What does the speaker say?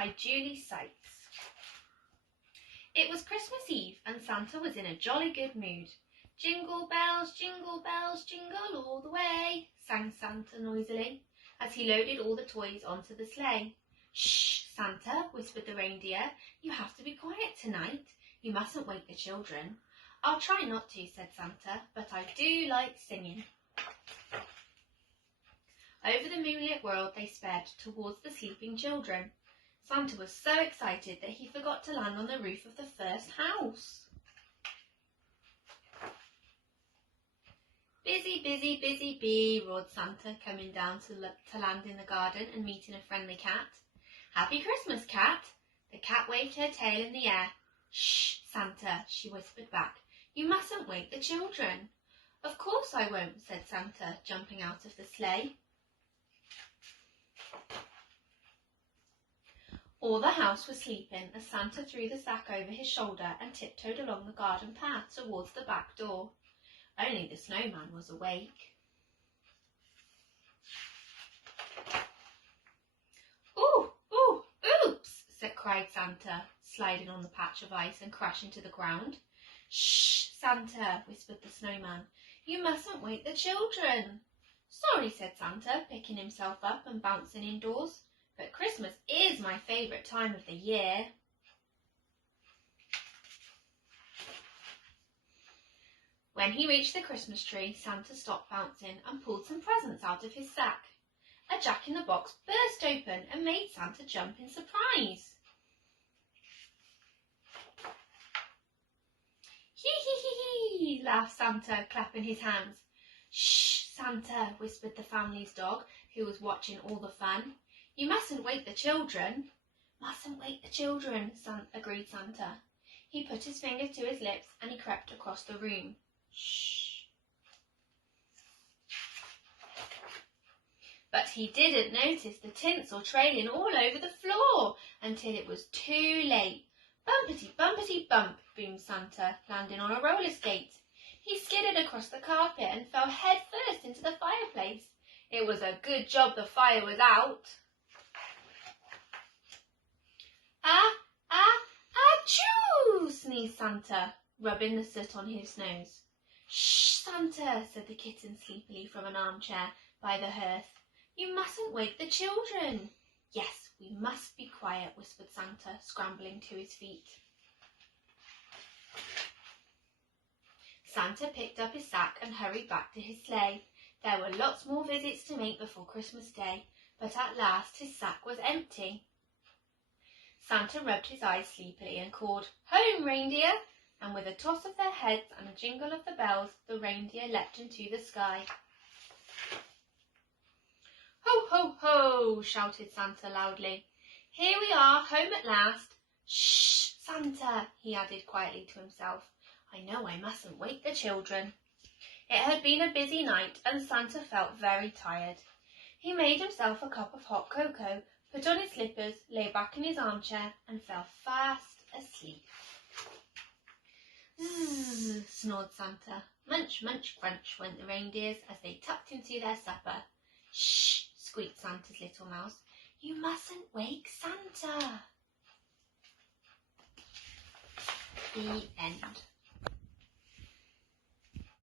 by Julie Sykes. It was Christmas Eve and Santa was in a jolly good mood. Jingle bells, jingle all the way, sang Santa noisily as he loaded all the toys onto the sleigh. Shh, Santa, whispered the reindeer. You have to be quiet tonight. You mustn't wake the children. I'll try not to, said Santa, but I do like singing. Over the moonlit world they sped towards the sleeping children. Santa was so excited that he forgot to land on the roof of the first house. Busy, busy, busy bee, roared Santa, coming down to land in the garden and meeting a friendly cat. Happy Christmas, cat! The cat waved her tail in the air. Shh, Santa, she whispered back. You mustn't wake the children. Of course I won't, said Santa, jumping out of the sleigh. All the house was sleeping as Santa threw the sack over his shoulder and tiptoed along the garden path towards the back door. Only the snowman was awake. Ooh, ooh, oops, cried Santa, sliding on the patch of ice and crashing to the ground. Shh, Santa, whispered the snowman. You mustn't wake the children. Sorry, said Santa, picking himself up and bouncing indoors. But Christmas is my favourite time of the year. When he reached the Christmas tree, Santa stopped bouncing and pulled some presents out of his sack. A jack-in-the-box burst open and made Santa jump in surprise. Hee, laughed Santa, clapping his hands. Shh, Santa, whispered the family's dog, who was watching all the fun. You mustn't wake the children. Mustn't wake the children, agreed Santa. He put his finger to his lips and he crept across the room. Shh. But he didn't notice the tinsel trailing all over the floor until it was too late. Bumpety, bumpety, bump, boomed Santa, landing on a roller skate. He skidded across the carpet and fell head first into the fireplace. It was a good job the fire was out. Achoo, sneezed Santa, rubbing the soot on his nose. Shh, Santa, said the kitten sleepily from an armchair by the hearth. You mustn't wake the children. Yes, we must be quiet, whispered Santa, scrambling to his feet. Santa picked up his sack and hurried back to his sleigh. There were lots more visits to make before Christmas Day, but at last his sack was empty. Santa rubbed his eyes sleepily and called, Home, reindeer! And with a toss of their heads and a jingle of the bells, the reindeer leapt into the sky. Ho, ho, ho, shouted Santa loudly. Here we are, home at last. Shh, Santa, he added quietly to himself. I know I mustn't wake the children. It had been a busy night and Santa felt very tired. He made himself a cup of hot cocoa, put on his slippers, lay back in his armchair and fell fast asleep. Zzz, snored Santa. Munch, munch, crunch went the reindeers as they tucked into their supper. Shh, squeaked Santa's little mouse. You mustn't wake Santa. The end.